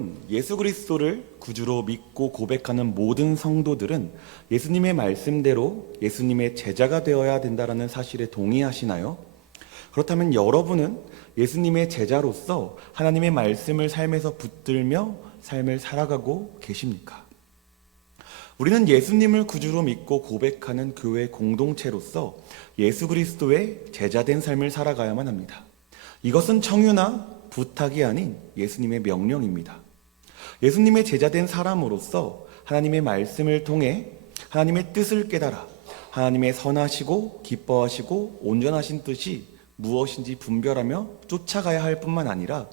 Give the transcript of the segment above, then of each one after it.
여러분, 예수 그리스도를 구주로 믿고 고백하는 모든 성도들은 예수님의 말씀대로 예수님의 제자가 되어야 된다는 사실에 동의하시나요? 그렇다면 여러분은 예수님의 제자로서 하나님의 말씀을 삶에서 붙들며 삶을 살아가고 계십니까? 우리는 예수님을 구주로 믿고 고백하는 교회 공동체로서 예수 그리스도의 제자된 삶을 살아가야만 합니다. 이것은 청유나 부탁이 아닌 예수님의 명령입니다. 예수님의 제자된 사람으로서 하나님의 말씀을 통해 하나님의 뜻을 깨달아 하나님의 선하시고 기뻐하시고 온전하신 뜻이 무엇인지 분별하며 쫓아가야 할 뿐만 아니라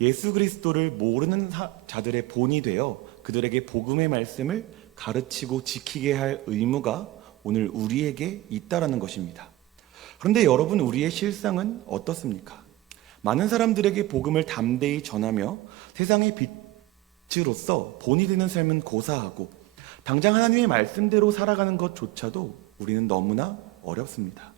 예수 그리스도를 모르는 자들의 본이 되어 그들에게 복음의 말씀을 가르치고 지키게 할 의무가 오늘 우리에게 있다라는 것입니다. 그런데 여러분, 우리의 실상은 어떻습니까? 많은 사람들에게 복음을 담대히 전하며 세상의 빛으로서 본이 되는 삶은 고사하고 당장 하나님의 말씀대로 살아가는 것조차도 우리는 너무나 어렵습니다.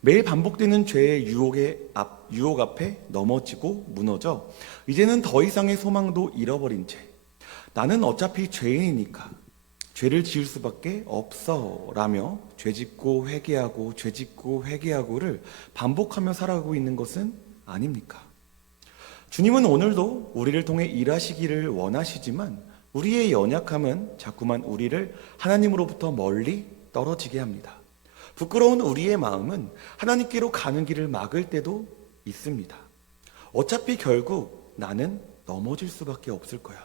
매일 반복되는 죄의 유혹 앞에 넘어지고 무너져 이제는 더 이상의 소망도 잃어버린 채 나는 어차피 죄인이니까 죄를 지을 수밖에 없어 라며 죄짓고 회개하고를 반복하며 살아가고 있는 것은 아닙니까? 주님은 오늘도 우리를 통해 일하시기를 원하시지만 우리의 연약함은 자꾸만 우리를 하나님으로부터 멀리 떨어지게 합니다. 부끄러운 우리의 마음은 하나님께로 가는 길을 막을 때도 있습니다. 어차피 결국 나는 넘어질 수밖에 없을 거야.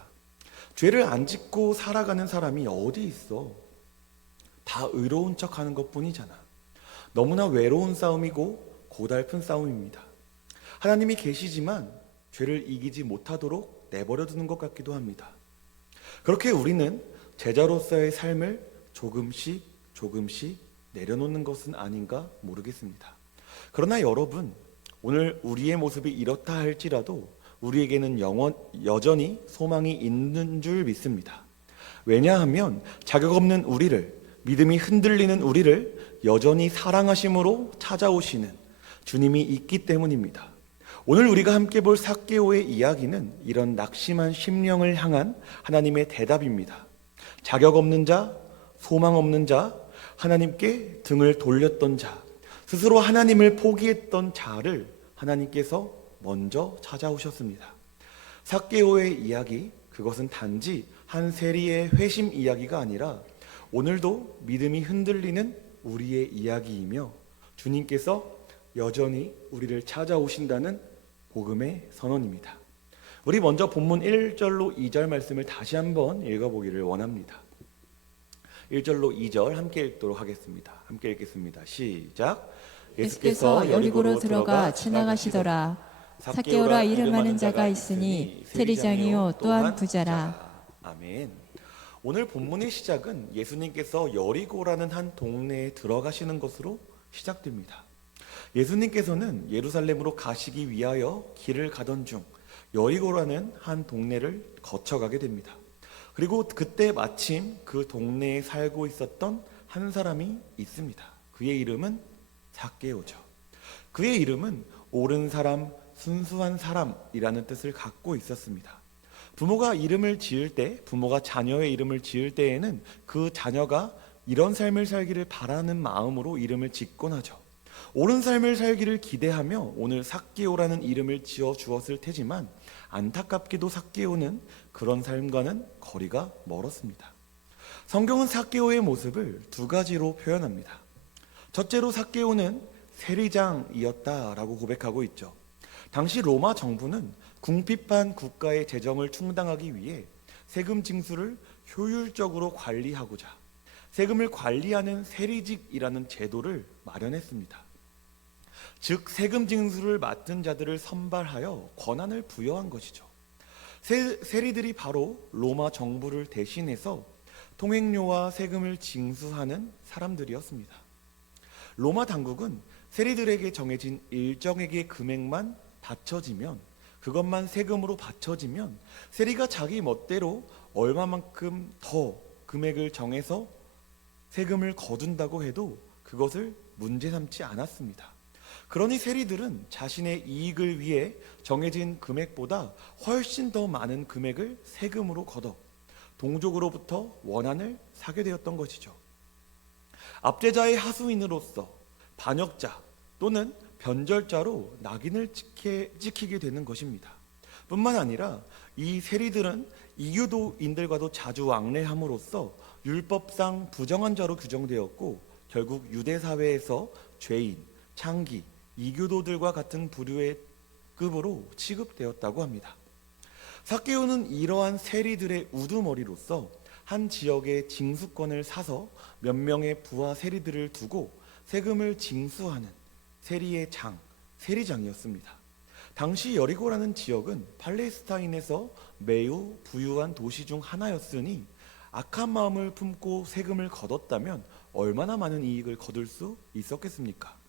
죄를 안 짓고 살아가는 사람이 어디 있어? 다 의로운 척하는 것뿐이잖아. 너무나 외로운 싸움이고 고달픈 싸움입니다. 하나님이 계시지만 죄를 이기지 못하도록 내버려 두는 것 같기도 합니다. 그렇게 우리는 제자로서의 삶을 조금씩 내려놓는 것은 아닌가 모르겠습니다. 그러나 여러분, 오늘 우리의 모습이 이렇다 할지라도 우리에게는 여전히 소망이 있는 줄 믿습니다. 왜냐하면 자격 없는 우리를, 믿음이 흔들리는 우리를 여전히 사랑하심으로 찾아오시는 주님이 있기 때문입니다. 오늘 우리가 함께 볼 삭개오의 이야기는 이런 낙심한 심령을 향한 하나님의 대답입니다. 자격 없는 자, 소망 없는 자, 하나님께 등을 돌렸던 자, 스스로 하나님을 포기했던 자를 하나님께서 먼저 찾아오셨습니다. 삭개오의 이야기, 그것은 단지 한 세리의 회심 이야기가 아니라 오늘도 믿음이 흔들리는 우리의 이야기이며 주님께서 여전히 우리를 찾아오신다는 복음의 선언입니다. 우리 먼저 본문 1절로 2절 말씀을 다시 한번 읽어보기를 원합니다. 1절로 2절 함께 읽도록 하겠습니다. 함께 읽겠습니다. 시작. 예수께서 여리고로 들어가 지나가시더라. 삭개오라 이름하는 자가 있으니 세리장이요 또한 부자라. 아멘. 오늘 본문의 시작은 예수님께서 여리고라는 한 동네에 들어가시는 것으로 시작됩니다. 예수님께서는 예루살렘으로 가시기 위하여 길을 가던 중 여리고라는 한 동네를 거쳐가게 됩니다. 그리고 그때 마침 그 동네에 살고 있었던 한 사람이 있습니다. 그의 이름은 삭개오죠. 그의 이름은 옳은 사람, 순수한 사람이라는 뜻을 갖고 있었습니다. 부모가 자녀의 이름을 지을 때에는 그 자녀가 이런 삶을 살기를 바라는 마음으로 이름을 짓곤 하죠. 옳은 삶을 살기를 기대하며 오늘 삭개오라는 이름을 지어 주었을 테지만 안타깝게도 삭개오는 그런 삶과는 거리가 멀었습니다. 성경은 삭개오의 모습을 두 가지로 표현합니다. 첫째로 삭개오는 세리장이었다라고 고백하고 있죠. 당시 로마 정부는 궁핍한 국가의 재정을 충당하기 위해 세금 징수를 효율적으로 관리하고자 세금을 관리하는 세리직이라는 제도를 마련했습니다. 즉 세금 징수를 맡은 자들을 선발하여 권한을 부여한 것이죠. 세리들이 바로 로마 정부를 대신해서 통행료와 세금을 징수하는 사람들이었습니다. 로마 당국은 세리들에게 정해진 일정액의 금액만 바쳐지면, 그것만 세금으로 바쳐지면 세리가 자기 멋대로 얼마만큼 더 금액을 정해서 세금을 거둔다고 해도 그것을 문제 삼지 않았습니다. 그러니 세리들은 자신의 이익을 위해 정해진 금액보다 훨씬 더 많은 금액을 세금으로 걷어 동족으로부터 원한을 사게 되었던 것이죠. 압제자의 하수인으로서 반역자 또는 변절자로 낙인을 찍히게 되는 것입니다. 뿐만 아니라 이 세리들은 이교도인들과도 자주 왕래함으로써 율법상 부정한 자로 규정되었고 결국 유대 사회에서 죄인, 창기, 이교도들과 같은 부류의 급으로 취급되었다고 합니다. 삭개오는 이러한 세리들의 우두머리로서 한 지역의 징수권을 사서 몇 명의 부하 세리들을 두고 세금을 징수하는 세리의 장, 세리장이었습니다. 당시 여리고라는 지역은 팔레스타인에서 매우 부유한 도시 중 하나였으니 악한 마음을 품고 세금을 걷었다면 얼마나 많은 이익을 거둘 수 있었겠습니까?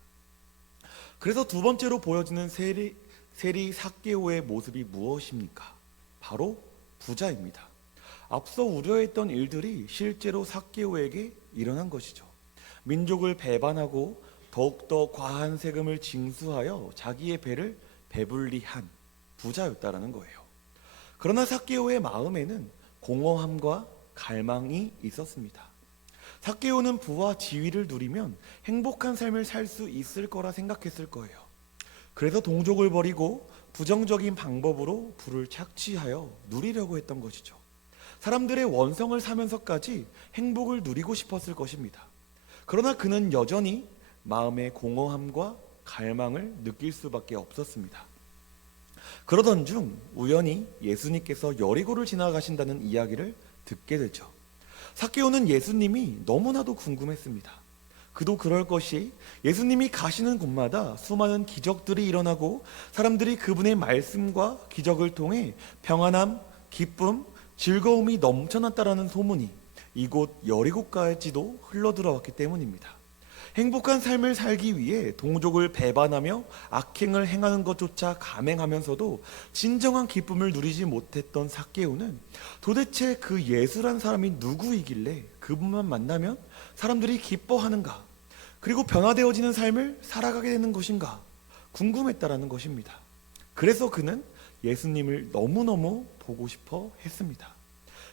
그래서 두 번째로 보여지는 세리 삭개오의 모습이 무엇입니까? 바로 부자입니다. 앞서 우려했던 일들이 실제로 삭개오에게 일어난 것이죠. 민족을 배반하고 더욱더 과한 세금을 징수하여 자기의 배를 배불리한 부자였다라는 거예요. 그러나 삭개오의 마음에는 공허함과 갈망이 있었습니다. 삭개오는 부와 지위를 누리면 행복한 삶을 살 수 있을 거라 생각했을 거예요. 그래서 동족을 버리고 부정적인 방법으로 부를 착취하여 누리려고 했던 것이죠. 사람들의 원성을 사면서까지 행복을 누리고 싶었을 것입니다. 그러나 그는 여전히 마음의 공허함과 갈망을 느낄 수밖에 없었습니다. 그러던 중 우연히 예수님께서 여리고를 지나가신다는 이야기를 듣게 되죠. 삭개오는 예수님이 너무나도 궁금했습니다. 그도 그럴 것이 예수님이 가시는 곳마다 수많은 기적들이 일어나고 사람들이 그분의 말씀과 기적을 통해 평안함, 기쁨, 즐거움이 넘쳐났다라는 소문이 이곳 여리고까지도 흘러들어왔기 때문입니다. 행복한 삶을 살기 위해 동족을 배반하며 악행을 행하는 것조차 감행하면서도 진정한 기쁨을 누리지 못했던 삭개오는 도대체 그 예수란 사람이 누구이길래 그분만 만나면 사람들이 기뻐하는가, 그리고 변화되어지는 삶을 살아가게 되는 것인가 궁금했다라는 것입니다. 그래서 그는 예수님을 너무너무 보고 싶어 했습니다.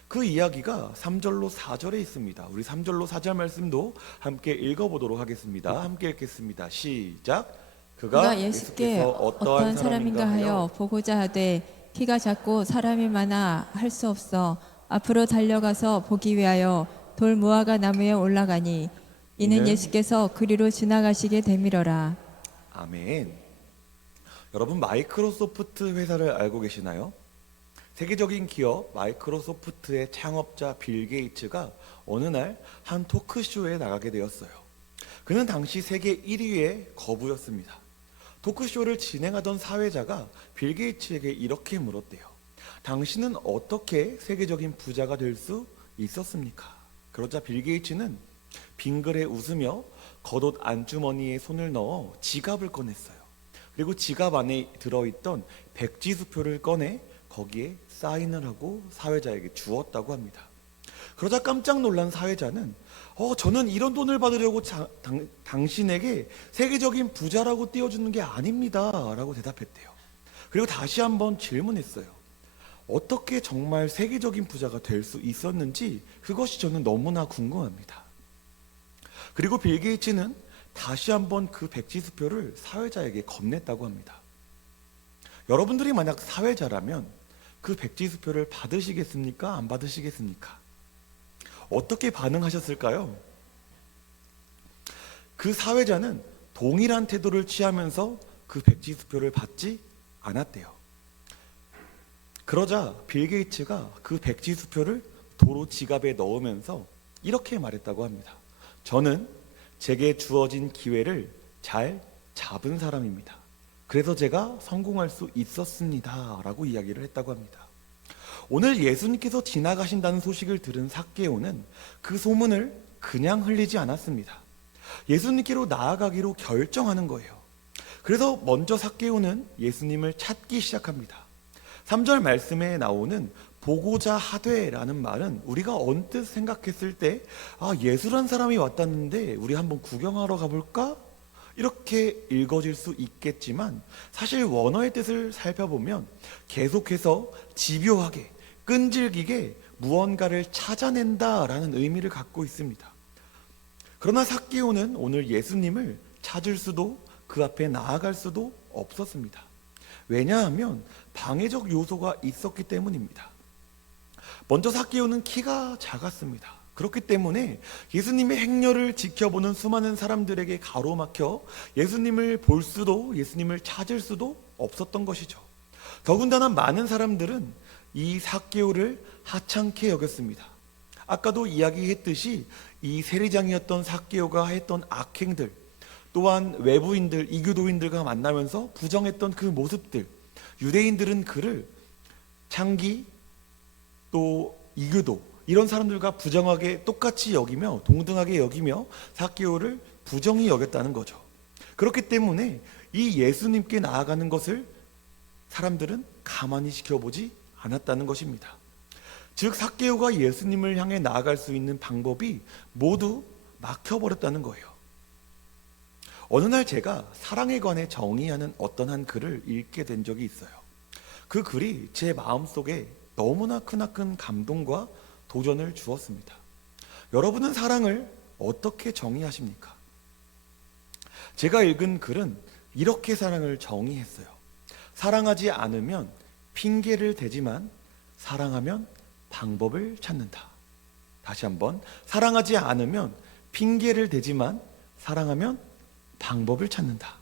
그 이야기가 3절로 4절에 있습니다. 우리 3절로 4절 말씀도 함께 읽어보도록 하겠습니다. 함께 읽겠습니다. 시작. 그가 예수께 어떠한 사람인가 하여 보고자 하되 키가 작고 사람이 많아 할 수 없어 앞으로 달려가서 보기 위하여 돌 무화과 나무에 올라가니 이는 예수께서 그리로 지나가시게 되밀어라. 아멘. 여러분, 마이크로소프트 회사를 알고 계시나요? 세계적인 기업 마이크로소프트의 창업자 빌 게이츠가 어느 날 한 토크쇼에 나가게 되었어요. 그는 당시 세계 1위의 거부였습니다. 토크쇼를 진행하던 사회자가 빌 게이츠에게 이렇게 물었대요. 당신은 어떻게 세계적인 부자가 될 수 있었습니까? 그러자 빌 게이츠는 빙그레 웃으며 겉옷 안주머니에 손을 넣어 지갑을 꺼냈어요. 그리고 지갑 안에 들어있던 백지수표를 꺼내 거기에 사인을 하고 사회자에게 주었다고 합니다. 그러자 깜짝 놀란 사회자는 저는 이런 돈을 받으려고 당신에게 세계적인 부자라고 띄워주는 게 아닙니다 라고 대답했대요. 그리고 다시 한번 질문했어요. 어떻게 정말 세계적인 부자가 될 수 있었는지 그것이 저는 너무나 궁금합니다. 그리고 빌 게이츠는 다시 한번 그 백지수표를 사회자에게 건넸다고 합니다. 여러분들이 만약 사회자라면 그 백지수표를 받으시겠습니까? 안 받으시겠습니까? 어떻게 반응하셨을까요? 그 사회자는 동일한 태도를 취하면서 그 백지수표를 받지 않았대요. 그러자 빌 게이츠가 그 백지수표를 도로 지갑에 넣으면서 이렇게 말했다고 합니다. 저는 제게 주어진 기회를 잘 잡은 사람입니다. 그래서 제가 성공할 수 있었습니다 라고 이야기를 했다고 합니다. 오늘 예수님께서 지나가신다는 소식을 들은 삭개오는 그 소문을 그냥 흘리지 않았습니다. 예수님께로 나아가기로 결정하는 거예요. 그래서 먼저 삭개오는 예수님을 찾기 시작합니다. 3절 말씀에 나오는 보고자 하되라는 말은 우리가 언뜻 생각했을 때 예수란 사람이 왔다는데 우리 한번 구경하러 가볼까? 이렇게 읽어질 수 있겠지만 사실 원어의 뜻을 살펴보면 계속해서 집요하게 끈질기게 무언가를 찾아낸다라는 의미를 갖고 있습니다. 그러나 삭개오는 오늘 예수님을 찾을 수도 그 앞에 나아갈 수도 없었습니다. 왜냐하면 방해적 요소가 있었기 때문입니다. 먼저 삭개오는 키가 작았습니다. 그렇기 때문에 예수님의 행렬을 지켜보는 수많은 사람들에게 가로막혀 예수님을 볼 수도 예수님을 찾을 수도 없었던 것이죠. 더군다나 많은 사람들은 이 삭개오를 하찮게 여겼습니다. 아까도 이야기했듯이 이 세리장이었던 삭개오가 했던 악행들, 또한 외부인들, 이교도인들과 만나면서 부정했던 그 모습들, 유대인들은 그를 창기 또 이교도 이런 사람들과 부정하게 똑같이 여기며 동등하게 여기며 삭개오를 부정히 여겼다는 거죠. 그렇기 때문에 이 예수님께 나아가는 것을 사람들은 가만히 지켜보지 않았다는 것입니다. 즉 삭개오가 예수님을 향해 나아갈 수 있는 방법이 모두 막혀버렸다는 거예요. 어느 날 제가 사랑에 관해 정의하는 어떤 한 글을 읽게 된 적이 있어요. 그 글이 제 마음속에 너무나 크나큰 감동과 도전을 주었습니다. 여러분은 사랑을 어떻게 정의하십니까? 제가 읽은 글은 이렇게 사랑을 정의했어요. 사랑하지 않으면 핑계를 대지만 사랑하면 방법을 찾는다. 다시 한번, 사랑하지 않으면 핑계를 대지만 사랑하면 방법을 찾는다.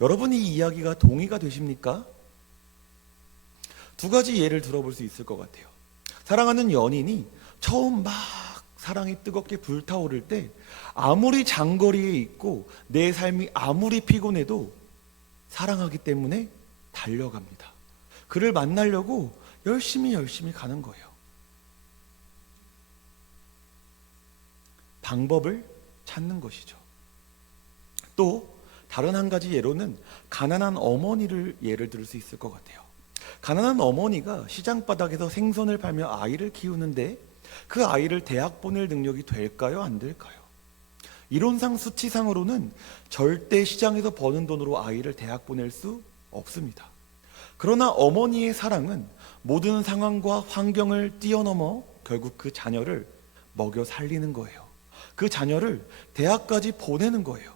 여러분 이 이야기가 동의가 되십니까? 두 가지 예를 들어볼 수 있을 것 같아요. 사랑하는 연인이 처음 막 사랑이 뜨겁게 불타오를 때 아무리 장거리에 있고 내 삶이 아무리 피곤해도 사랑하기 때문에 달려갑니다. 그를 만나려고 열심히 가는 거예요. 방법을 찾는 것이죠. 또 다른 한 가지 예로는 가난한 어머니를 예를 들을 수 있을 것 같아요. 가난한 어머니가 시장 바닥에서 생선을 팔며 아이를 키우는데 그 아이를 대학 보낼 능력이 될까요? 안 될까요? 이론상 수치상으로는 절대 시장에서 버는 돈으로 아이를 대학 보낼 수 없습니다. 그러나 어머니의 사랑은 모든 상황과 환경을 뛰어넘어 결국 그 자녀를 먹여 살리는 거예요. 그 자녀를 대학까지 보내는 거예요.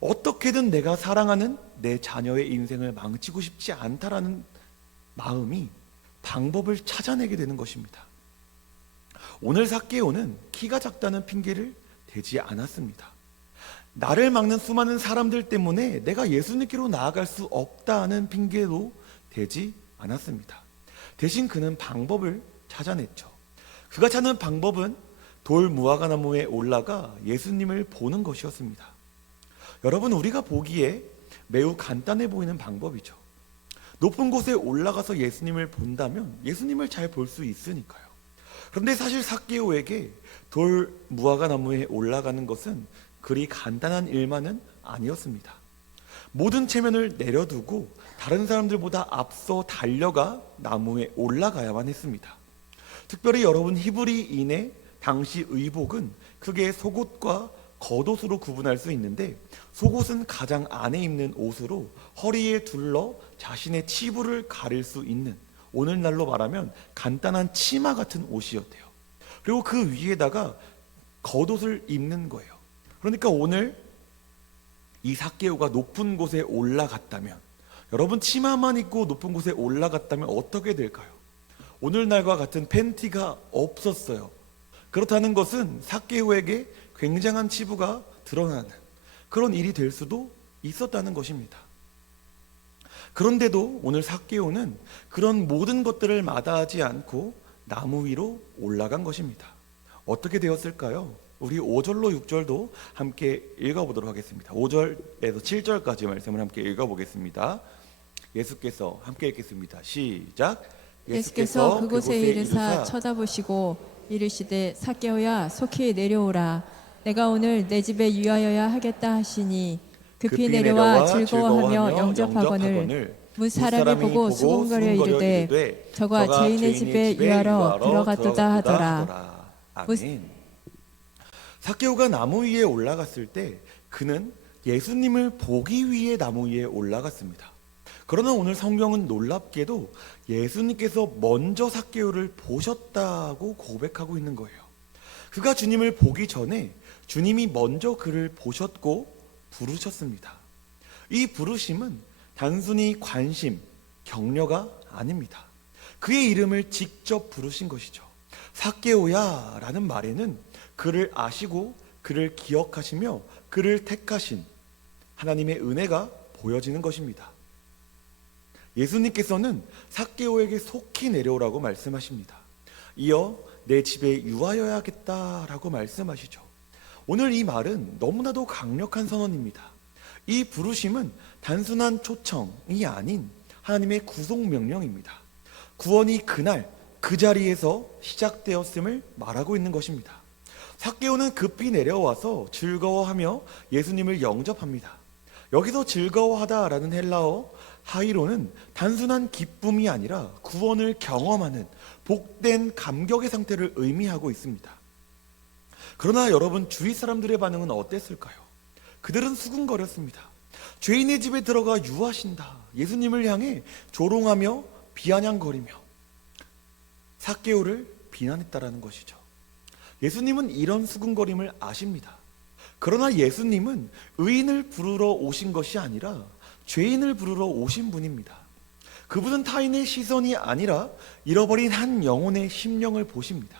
어떻게든 내가 사랑하는 내 자녀의 인생을 망치고 싶지 않다라는 마음이 방법을 찾아내게 되는 것입니다. 오늘 삭개오는 키가 작다는 핑계를 대지 않았습니다. 나를 막는 수많은 사람들 때문에 내가 예수님께로 나아갈 수 없다는 핑계도 대지 않았습니다. 대신 그는 방법을 찾아냈죠. 그가 찾는 방법은 돌 무화과 나무에 올라가 예수님을 보는 것이었습니다. 여러분, 우리가 보기에 매우 간단해 보이는 방법이죠. 높은 곳에 올라가서 예수님을 본다면 예수님을 잘 볼 수 있으니까요. 그런데 사실 삭개오에게 돌 무화과 나무에 올라가는 것은 그리 간단한 일만은 아니었습니다. 모든 체면을 내려두고 다른 사람들보다 앞서 달려가 나무에 올라가야만 했습니다. 특별히 여러분, 히브리인의 당시 의복은 크게 속옷과 겉옷으로 구분할 수 있는데, 속옷은 가장 안에 입는 옷으로 허리에 둘러 자신의 치부를 가릴 수 있는, 오늘날로 말하면 간단한 치마 같은 옷이었대요. 그리고 그 위에다가 겉옷을 입는 거예요. 그러니까 오늘 이 삭개오가 높은 곳에 올라갔다면, 여러분 치마만 입고 높은 곳에 올라갔다면 어떻게 될까요? 오늘날과 같은 팬티가 없었어요. 그렇다는 것은 삭개오에게 굉장한 치부가 드러나는 그런 일이 될 수도 있었다는 것입니다. 그런데도 오늘 삭개오는 그런 모든 것들을 마다하지 않고 나무 위로 올라간 것입니다. 어떻게 되었을까요? 우리 5절로 6절도 함께 읽어보도록 하겠습니다. 5절에서 7절까지 말씀을 함께 읽어보겠습니다. 예수께서 함께 읽겠습니다. 시작. 예수께서 그곳에 이르사 쳐다보시고 이르시되 삭개오야 속히 내려오라. 내가 오늘 내 집에 유하여야 하겠다 하시니 급히 내려와 즐거워하며 영접하거늘 무사람이 보고 수군거려 이르되 저가 죄인의 집에 유하러 들어갔도다 하더라. 아멘. 삭개오가 나무 위에 올라갔을 때 그는 예수님을 보기 위해 나무 위에 올라갔습니다. 그러나 오늘 성경은 놀랍게도 예수님께서 먼저 삭개오를 보셨다고 고백하고 있는 거예요. 그가 주님을 보기 전에 주님이 먼저 그를 보셨고 부르셨습니다. 이 부르심은 단순히 관심, 격려가 아닙니다. 그의 이름을 직접 부르신 것이죠. 삭개오야 라는 말에는 그를 아시고 그를 기억하시며 그를 택하신 하나님의 은혜가 보여지는 것입니다. 예수님께서는 삭개오에게 속히 내려오라고 말씀하십니다. 이어 내 집에 유하여야겠다라고 말씀하시죠. 오늘 이 말은 너무나도 강력한 선언입니다. 이 부르심은 단순한 초청이 아닌 하나님의 구속 명령입니다. 구원이 그날 그 자리에서 시작되었음을 말하고 있는 것입니다. 삭개오는 급히 내려와서 즐거워하며 예수님을 영접합니다. 여기서 즐거워하다라는 헬라어 하이로는 단순한 기쁨이 아니라 구원을 경험하는 복된 감격의 상태를 의미하고 있습니다. 그러나 여러분, 주위 사람들의 반응은 어땠을까요? 그들은 수군거렸습니다. 죄인의 집에 들어가 유하신다, 예수님을 향해 조롱하며 비아냥거리며 삭개오를 비난했다라는 것이죠. 예수님은 이런 수군거림을 아십니다. 그러나 예수님은 의인을 부르러 오신 것이 아니라 죄인을 부르러 오신 분입니다. 그분은 타인의 시선이 아니라 잃어버린 한 영혼의 심령을 보십니다.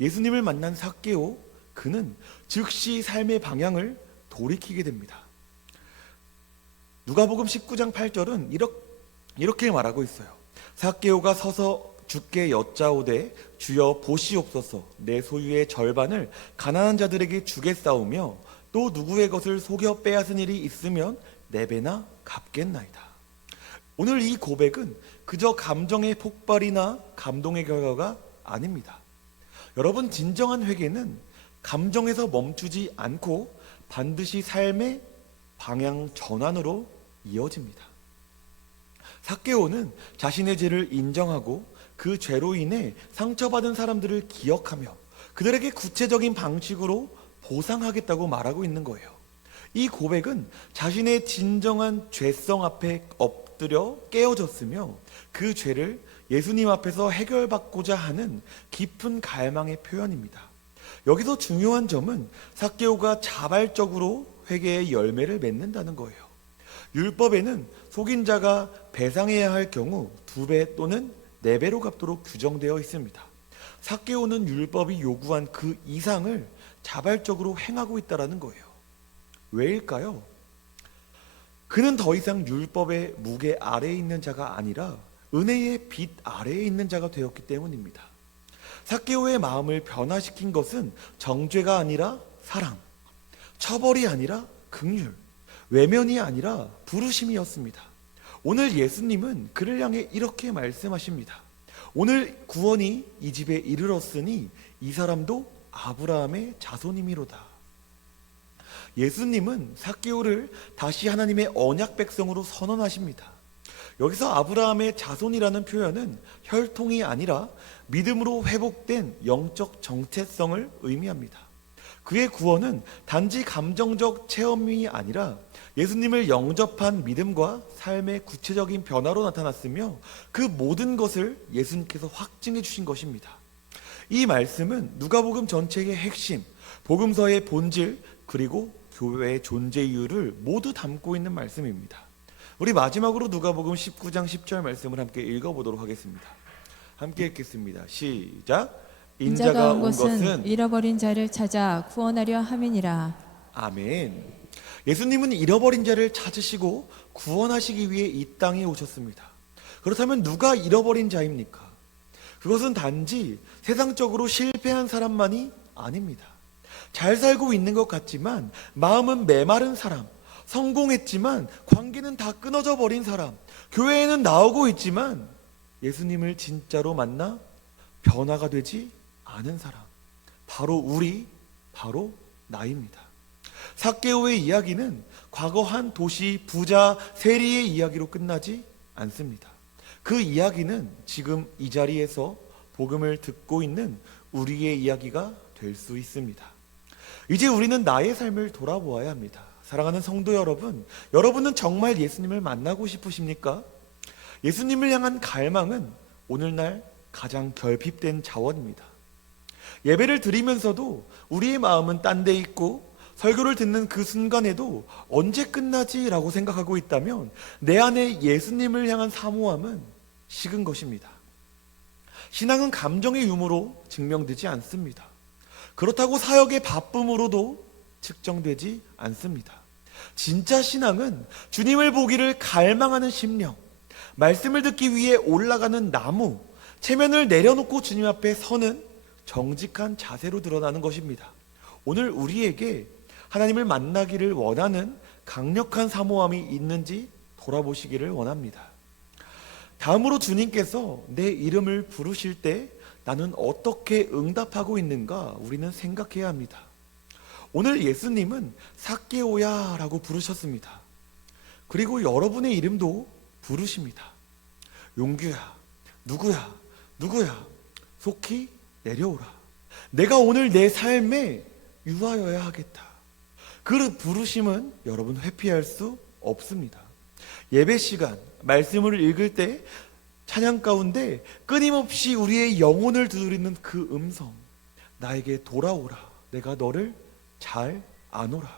예수님을 만난 삭개오, 그는 즉시 삶의 방향을 돌이키게 됩니다. 누가복음 19장 8절은 이렇게 말하고 있어요. 삭개오가 서서 주께 여짜오되 주여 보시옵소서, 내 소유의 절반을 가난한 자들에게 주겠사오며 또 누구의 것을 속여 빼앗은 일이 있으면 네 배나 갚겠나이다. 오늘 이 고백은 그저 감정의 폭발이나 감동의 결과가 아닙니다. 여러분, 진정한 회개는 감정에서 멈추지 않고 반드시 삶의 방향 전환으로 이어집니다. 삭개오는 자신의 죄를 인정하고 그 죄로 인해 상처받은 사람들을 기억하며 그들에게 구체적인 방식으로 보상하겠다고 말하고 있는 거예요. 이 고백은 자신의 진정한 죄성 앞에 엎드려 깨어졌으며 그 죄를 예수님 앞에서 해결받고자 하는 깊은 갈망의 표현입니다. 여기서 중요한 점은 삭개오가 자발적으로 회개의 열매를 맺는다는 거예요. 율법에는 속인 자가 배상해야 할 경우 2배 또는 4배로 갚도록 규정되어 있습니다. 삭개오는 율법이 요구한 그 이상을 자발적으로 행하고 있다는 거예요. 왜일까요? 그는 더 이상 율법의 무게 아래에 있는 자가 아니라 은혜의 빛 아래에 있는 자가 되었기 때문입니다. 삭개오의 마음을 변화시킨 것은 정죄가 아니라 사랑, 처벌이 아니라 긍휼, 외면이 아니라 부르심이었습니다. 오늘 예수님은 그를 향해 이렇게 말씀하십니다. 오늘 구원이 이 집에 이르렀으니 이 사람도 아브라함의 자손이미로다. 예수님은 삭개오를 다시 하나님의 언약 백성으로 선언하십니다. 여기서 아브라함의 자손이라는 표현은 혈통이 아니라 믿음으로 회복된 영적 정체성을 의미합니다. 그의 구원은 단지 감정적 체험이 아니라 예수님을 영접한 믿음과 삶의 구체적인 변화로 나타났으며 그 모든 것을 예수님께서 확증해 주신 것입니다. 이 말씀은 누가복음 전체의 핵심, 복음서의 본질, 그리고 교회의 존재 이유를 모두 담고 있는 말씀입니다. 우리 마지막으로 누가복음 19장 10절 말씀을 함께 읽어보도록 하겠습니다. 함께 읽겠습니다. 시작. 인자가 온 것은 잃어버린 자를 찾아 구원하려 함이니라. 아멘. 예수님은 잃어버린 자를 찾으시고 구원하시기 위해 이 땅에 오셨습니다. 그렇다면 누가 잃어버린 자입니까? 그것은 단지 세상적으로 실패한 사람만이 아닙니다. 잘 살고 있는 것 같지만 마음은 메마른 사람, 성공했지만 관계는 다 끊어져 버린 사람, 교회에는 나오고 있지만 예수님을 진짜로 만나 변화가 되지 않은 사람, 바로 바로 나입니다. 삭개오의 이야기는 과거 한 도시 부자 세리의 이야기로 끝나지 않습니다. 그 이야기는 지금 이 자리에서 복음을 듣고 있는 우리의 이야기가 될 수 있습니다. 이제 우리는 나의 삶을 돌아보아야 합니다. 사랑하는 성도 여러분, 여러분은 정말 예수님을 만나고 싶으십니까? 예수님을 향한 갈망은 오늘날 가장 결핍된 자원입니다. 예배를 드리면서도 우리의 마음은 딴 데 있고, 설교를 듣는 그 순간에도 언제 끝나지? 라고 생각하고 있다면 내 안에 예수님을 향한 사모함은 식은 것입니다. 신앙은 감정의 유무로 증명되지 않습니다. 그렇다고 사역의 바쁨으로도 측정되지 않습니다. 진짜 신앙은 주님을 보기를 갈망하는 심령, 말씀을 듣기 위해 올라가는 나무, 체면을 내려놓고 주님 앞에 서는 정직한 자세로 드러나는 것입니다. 오늘 우리에게 하나님을 만나기를 원하는 강력한 사모함이 있는지 돌아보시기를 원합니다. 다음으로 주님께서 내 이름을 부르실 때 나는 어떻게 응답하고 있는가 우리는 생각해야 합니다. 오늘 예수님은 삭개오야 라고 부르셨습니다. 그리고 여러분의 이름도 부르십니다. 용규야, 누구야, 속히 내려오라. 내가 오늘 내 삶에 유하여야 하겠다. 그 부르심은 여러분 회피할 수 없습니다. 예배 시간, 말씀을 읽을 때 찬양 가운데 끊임없이 우리의 영혼을 두드리는 그 음성, 나에게 돌아오라. 내가 너를 잘 아노라.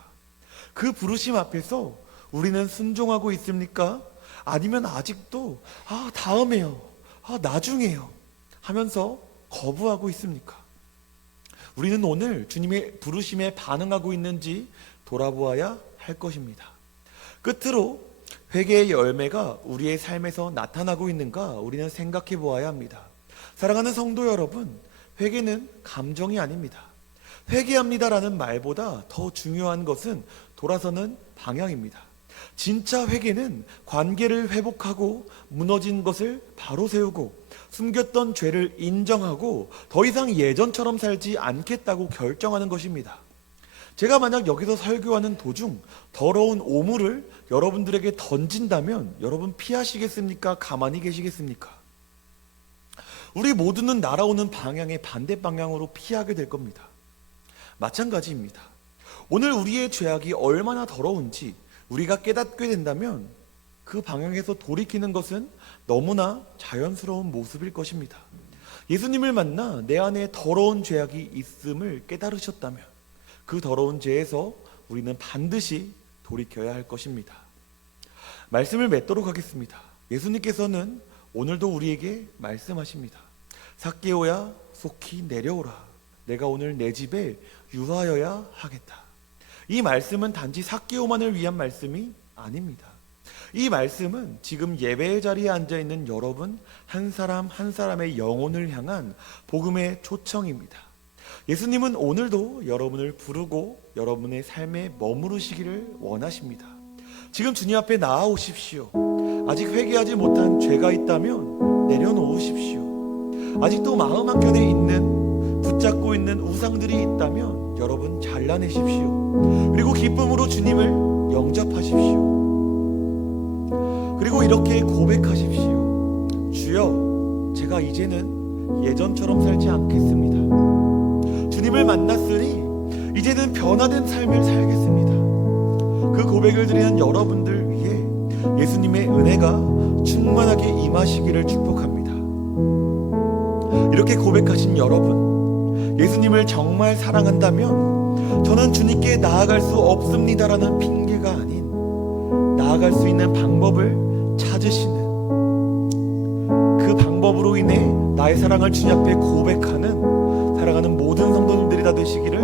그 부르심 앞에서 우리는 순종하고 있습니까? 아니면 아직도 다음에요, 나중에요 하면서 거부하고 있습니까? 우리는 오늘 주님의 부르심에 반응하고 있는지 돌아보아야 할 것입니다. 끝으로 회개의 열매가 우리의 삶에서 나타나고 있는가 우리는 생각해 보아야 합니다. 사랑하는 성도 여러분, 회개는 감정이 아닙니다. 회개합니다라는 말보다 더 중요한 것은 돌아서는 방향입니다. 진짜 회개는 관계를 회복하고 무너진 것을 바로 세우고 숨겼던 죄를 인정하고 더 이상 예전처럼 살지 않겠다고 결정하는 것입니다. 제가 만약 여기서 설교하는 도중 더러운 오물을 여러분들에게 던진다면 여러분 피하시겠습니까? 가만히 계시겠습니까? 우리 모두는 날아오는 방향의 반대 방향으로 피하게 될 겁니다. 마찬가지입니다. 오늘 우리의 죄악이 얼마나 더러운지 우리가 깨닫게 된다면 그 방향에서 돌이키는 것은 너무나 자연스러운 모습일 것입니다. 예수님을 만나 내 안에 더러운 죄악이 있음을 깨달으셨다면 그 더러운 죄에서 우리는 반드시 돌이켜야 할 것입니다. 말씀을 맺도록 하겠습니다. 예수님께서는 오늘도 우리에게 말씀하십니다. 삭개오야, 속히 내려오라. 내가 오늘 내 집에 유하여야 하겠다. 이 말씀은 단지 삭개오만을 위한 말씀이 아닙니다. 이 말씀은 지금 예배의 자리에 앉아있는 여러분 한 사람 한 사람의 영혼을 향한 복음의 초청입니다. 예수님은 오늘도 여러분을 부르고 여러분의 삶에 머무르시기를 원하십니다. 지금 주님 앞에 나아오십시오. 아직 회개하지 못한 죄가 있다면 내려놓으십시오. 아직도 마음 한켠에 있는 붙잡고 있는 우상들이 있다면 여러분 잘라내십시오. 그리고 기쁨으로 주님을 영접하십시오. 그리고 이렇게 고백하십시오. 주여, 제가 이제는 예전처럼 살지 않겠습니다. 주님을 만났으니 이제는 변화된 삶을 살겠습니다. 그 고백을 드리는 여러분들 위해 예수님의 은혜가 충만하게 임하시기를 축복합니다. 이렇게 고백하신 여러분, 예수님을 정말 사랑한다면 저는 주님께 나아갈 수 없습니다라는 핑계가 아닌 나아갈 수 있는 방법을 찾으시는, 그 방법으로 인해 나의 사랑을 주님 앞에 고백하는 사랑하는 모든 성도님들이 다 되시기를